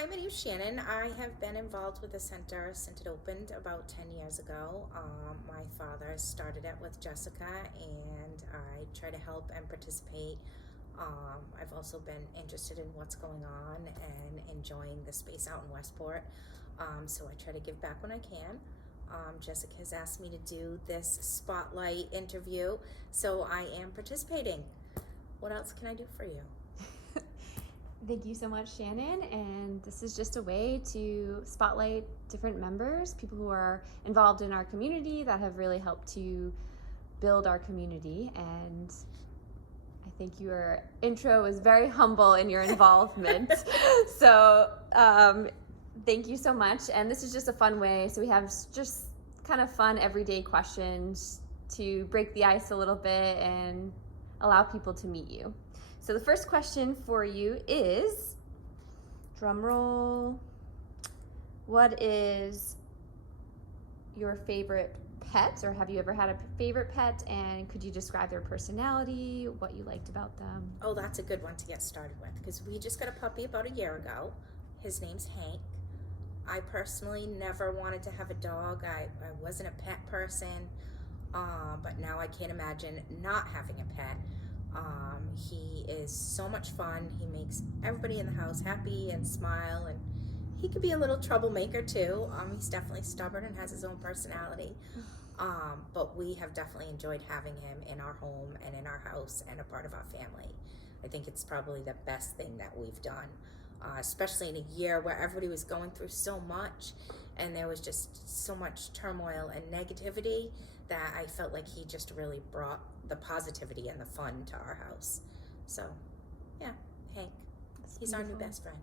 Hi, my name's Shannon. I have been involved with the center since it opened about 10 years ago. My father started it with Jessica, and I try to help and participate. I've also been interested in what's going on and enjoying the space out in Westport, so I try to give back when I can. Jessica has asked me to do this spotlight interview, so I am participating. What else can I do for you? Thank you so much, Shannon. And this is just a way to spotlight different members, people who are involved in our community that have really helped to build our community. And I think your intro was very humble in your involvement. So thank you so much. And this is just a fun way. So we have just kind of fun everyday questions to break the ice a little bit and allow people to meet you. So the first question for you is, drum roll, what is your favorite pet, or have you ever had a favorite pet, and could you describe their personality, what you liked about them? Oh, that's a good one to get started with, because we just got a puppy about a year ago. His name's Hank. I personally never wanted to have a dog. I wasn't a pet person, but now I can't imagine not having a pet. He is so much fun. He makes everybody in the house happy and smile, and he could be a little troublemaker too. He's definitely stubborn and has his own personality. But we have definitely enjoyed having him in our home and in our house and a part of our family. I think it's probably the best thing that we've done, especially in a year where everybody was going through so much and there was just so much turmoil and negativity, that I felt like he just really brought the positivity and the fun to our house. So, yeah, Hank. He's our new best friend.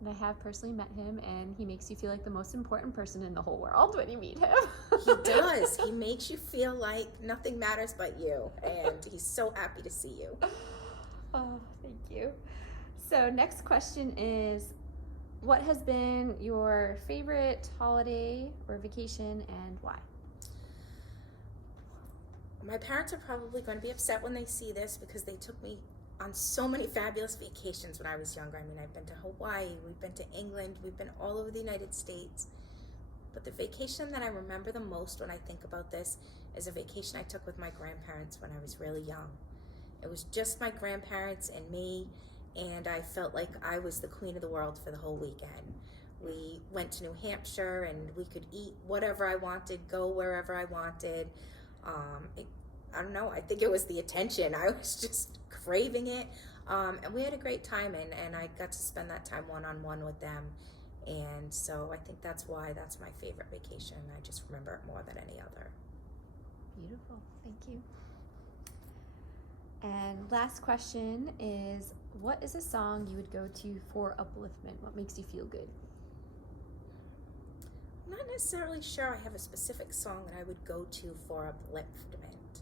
And I have personally met him, and he makes you feel like the most important person in the whole world when you meet him. He does. He makes you feel like nothing matters but you, and he's so happy to see you. Oh, thank you. So next question is, what has been your favorite holiday or vacation, and why? My parents are probably going to be upset when they see this, because they took me on so many fabulous vacations when I was younger. I mean, I've been to Hawaii, we've been to England, we've been all over the United States. But the vacation that I remember the most when I think about this is a vacation I took with my grandparents when I was really young. It was just my grandparents and me, and I felt like I was the queen of the world for the whole weekend. We went to New Hampshire, and we could eat whatever I wanted, go wherever I wanted. I don't know, I think it was the attention. I was just craving it. And we had a great time, and I got to spend that time one-on-one with them. And so I think that's why that's my favorite vacation. I just remember it more than any other. Beautiful, thank you. And last question is, what is a song you would go to for upliftment? What makes you feel good? I'm not necessarily sure I have a specific song that I would go to for upliftment,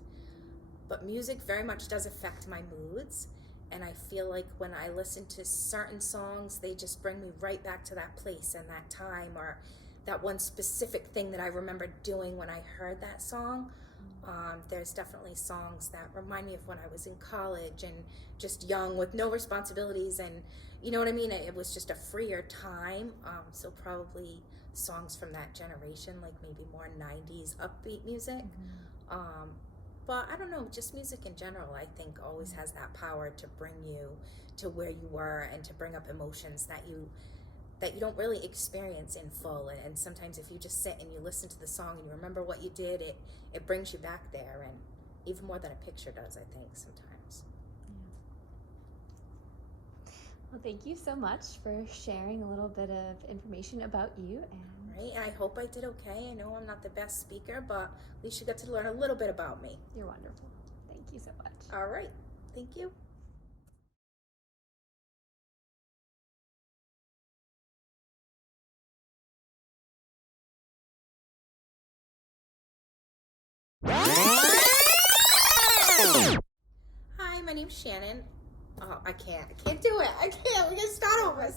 but music very much does affect my moods, and I feel like when I listen to certain songs, they just bring me right back to that place and that time, or that one specific thing that I remember doing when I heard that song. There's definitely songs that remind me of when I was in college and just young with no responsibilities, and you know what I mean? It was just a freer time, so probably songs from that generation, like maybe more 90s upbeat music. But I don't know, just music in general, I think always has that power to bring you to where you were and to bring up emotions that you don't really experience in full. And sometimes if you just sit and you listen to the song and you remember what you did, it brings you back there, and even more than a picture does, I think, sometimes. Well, thank you so much for sharing a little bit of information about you. Right, I hope I did okay. I know I'm not the best speaker, but at least you got to learn a little bit about me. You're wonderful. Thank you so much. All right, thank you. Hi, my name's Shannon. Oh, I can't do it. I can't. We gotta start over.